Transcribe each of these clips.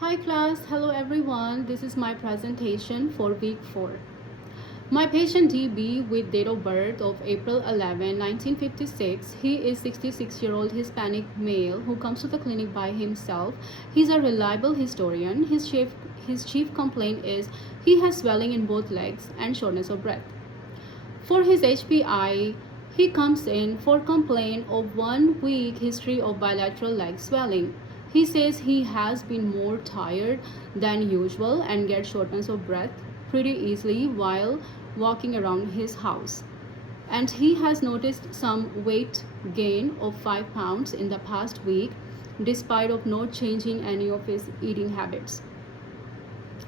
Hi class, hello everyone. This is my presentation for week 4. My patient DB with date of birth of April 11, 1956. He is 66-year-old Hispanic male who comes to the clinic by himself. He's a reliable historian. His chief complaint is he has swelling in both legs and shortness of breath. For his HPI, he comes in for complaint of 1 week history of bilateral leg swelling. He says he has been more tired than usual and gets shortness of breath pretty easily while walking around his house. And he has noticed some weight gain of 5 pounds in the past week despite of not changing any of his eating habits.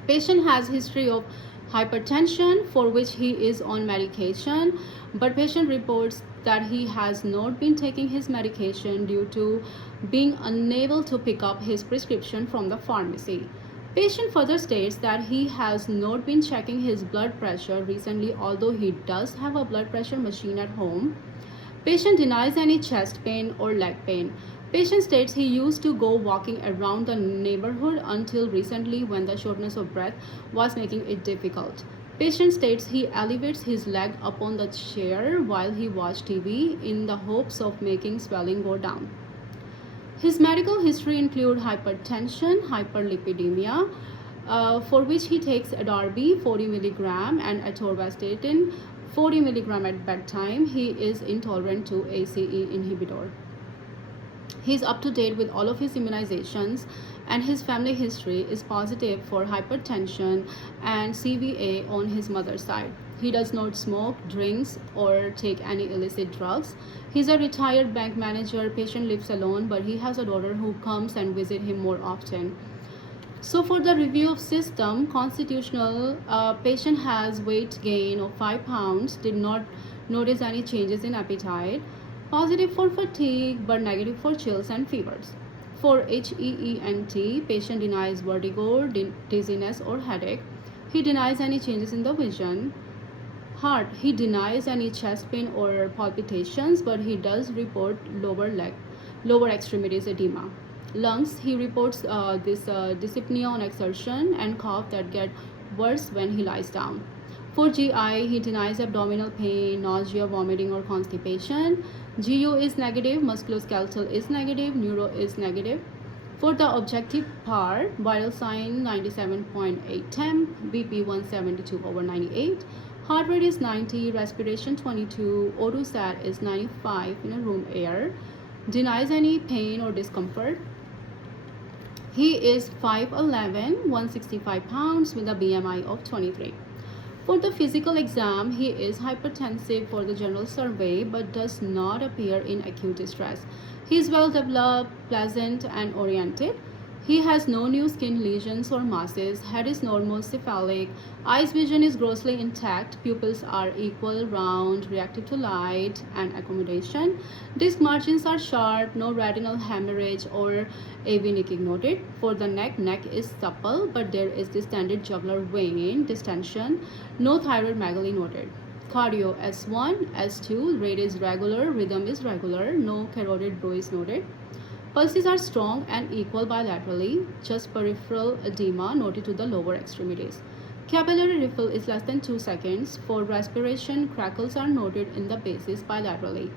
Patient has history of hypertension for which he is on medication, but patient reports that he has not been taking his medication due to being unable to pick up his prescription from the pharmacy. Patient further states that he has not been checking his blood pressure recently, although he does have a blood pressure machine at home. Patient denies any chest pain or leg pain. Patient states he used to go walking around the neighborhood until recently when the shortness of breath was making it difficult. Patient states he elevates his leg upon the chair while he watches TV in the hopes of making swelling go down. His medical history include hypertension, hyperlipidemia, for which he takes Adarbi 40 mg and atorvastatin 40 mg at bedtime. He is intolerant to ACE inhibitor. He is up to date with all of his immunizations and his family history is positive for hypertension and CVA on his mother's side. He does not smoke, drinks, or take any illicit drugs. He's a retired bank manager. Patient lives alone, but he has a daughter who comes and visit him more often. So for the review of system, constitutional, patient has weight gain of 5 pounds, did not notice any changes in appetite, positive for fatigue but negative for chills and fevers. For HEENT, patient denies vertigo, dizziness or headache. He denies any changes in the vision. Heart, he denies any chest pain or palpitations, but he does report lower extremities edema. Lungs, he reports this dyspnea on exertion and cough that get worse when he lies down. For GI, he denies abdominal pain, nausea, vomiting, or constipation. GU is negative, musculoskeletal is negative, neuro is negative. For the objective part, vital sign 97.8 temp, BP 172/98, heart rate is 90, respiration 22, O2 sat is 95 in a room air, denies any pain or discomfort. He is 5'11", 165 pounds with a BMI of 23. For the physical exam, he is hypertensive for the general survey but does not appear in acute distress. He is well developed, pleasant, and oriented. He has no new skin lesions or masses. Head is normal cephalic. Eyes vision is grossly intact. Pupils are equal, round, reactive to light and accommodation. Disc margins are sharp. No retinal hemorrhage or AV nicking noted. For the neck is supple, but there is distended jugular vein distension. No thyroid megaly noted. Cardio S1, S2, rate is regular, rhythm is regular, no carotid brow is noted. Pulses are strong and equal bilaterally, just peripheral edema noted to the lower extremities. Capillary refill is less than 2 seconds. For respiration, crackles are noted in the bases bilaterally.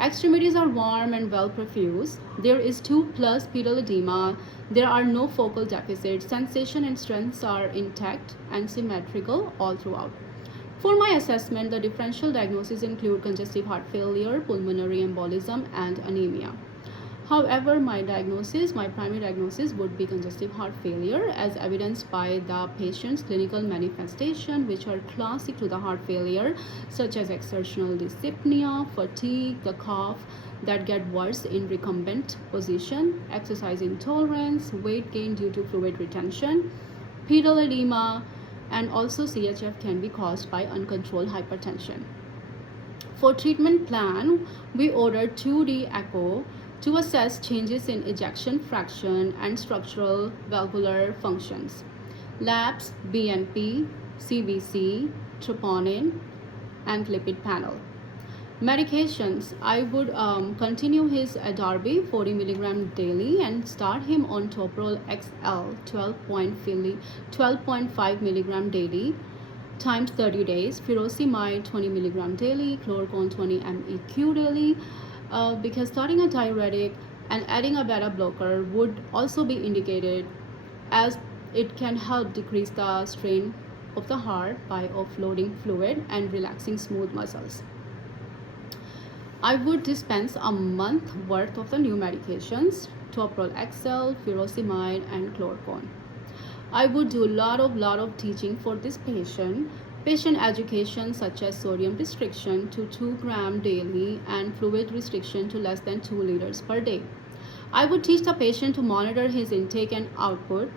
Extremities are warm and well perfused. There is 2+ pedal edema. There are no focal deficits. Sensation and strengths are intact and symmetrical all throughout. For my assessment, the differential diagnoses include congestive heart failure, pulmonary embolism, and anemia. However, my primary diagnosis would be congestive heart failure as evidenced by the patient's clinical manifestation which are classic to the heart failure such as exertional dyspnea, fatigue, the cough that get worse in recumbent position, exercise intolerance, weight gain due to fluid retention, pedal edema, and also CHF can be caused by uncontrolled hypertension. For treatment plan, we ordered 2D echo to assess changes in ejection fraction and structural valvular functions. Labs, BNP, CBC, troponin, and lipid panel. Medications, I would continue his Darby 40 milligram daily and start him on Toprol XL 12.5 milligram daily times 30 days, furosemide 20 milligram daily, chloroquine 20 MEq daily, because starting a diuretic and adding a beta blocker would also be indicated, as it can help decrease the strain of the heart by offloading fluid and relaxing smooth muscles. I would dispense a month worth of the new medications, Toprol XL, furosemide, and chloroquine. I would do a lot of teaching for this patient education such as sodium restriction to 2 gram daily and fluid restriction to less than 2 liters per day. I would teach the patient to monitor his intake and output,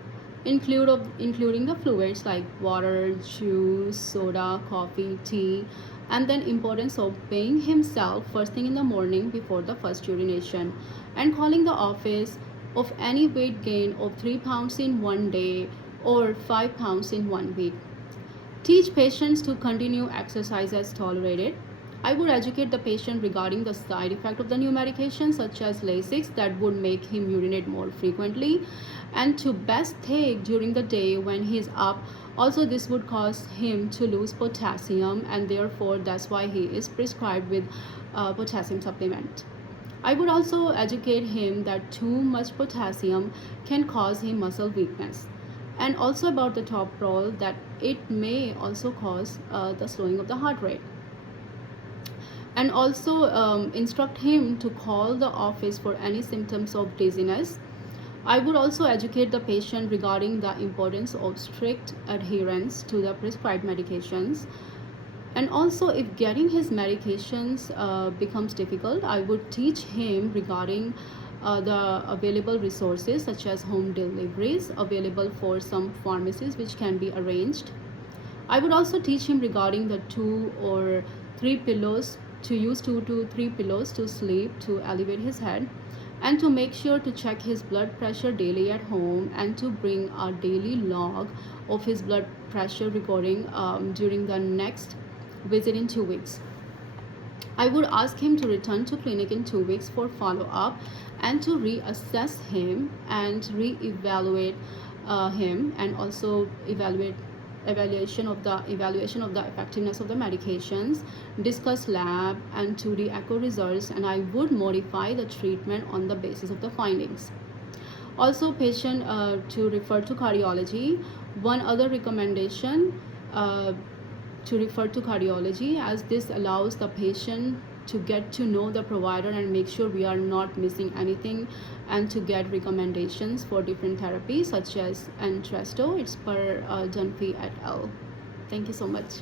including the fluids like water, juice, soda, coffee, tea, and then importance of weighing himself first thing in the morning before the first urination, and calling the office of any weight gain of 3 pounds in one day or 5 pounds in 1 week. Teach patients to continue exercise as tolerated. I would educate the patient regarding the side effect of the new medication such as Lasix that would make him urinate more frequently and to best take during the day when he's up. Also, this would cause him to lose potassium, and therefore that's why he is prescribed with potassium supplement. I would also educate him that too much potassium can cause him muscle weakness, and also about the Toprol that it may also cause the slowing of the heart rate, and also instruct him to call the office for any symptoms of dizziness. I would also educate the patient regarding the importance of strict adherence to the prescribed medications. And also, if getting his medications becomes difficult, I would teach him regarding the available resources such as home deliveries available for some pharmacies which can be arranged. I would also teach him regarding the 2 or 3 pillows, to use 2 to 3 pillows to sleep to elevate his head, and to make sure to check his blood pressure daily at home and to bring a daily log of his blood pressure recording during the next visit in 2 weeks. I would ask him to return to clinic in 2 weeks for follow-up and to reassess him and re-evaluate him, and also evaluation of the effectiveness of the medications, discuss lab and 2D echo results, and I would modify the treatment on the basis of the findings. Also, patient to refer to cardiology. One other recommendation, to refer to cardiology, as this allows the patient to get to know the provider and make sure we are not missing anything, and to get recommendations for different therapies such as Entresto. It's per Dunphy et al. Thank you so much.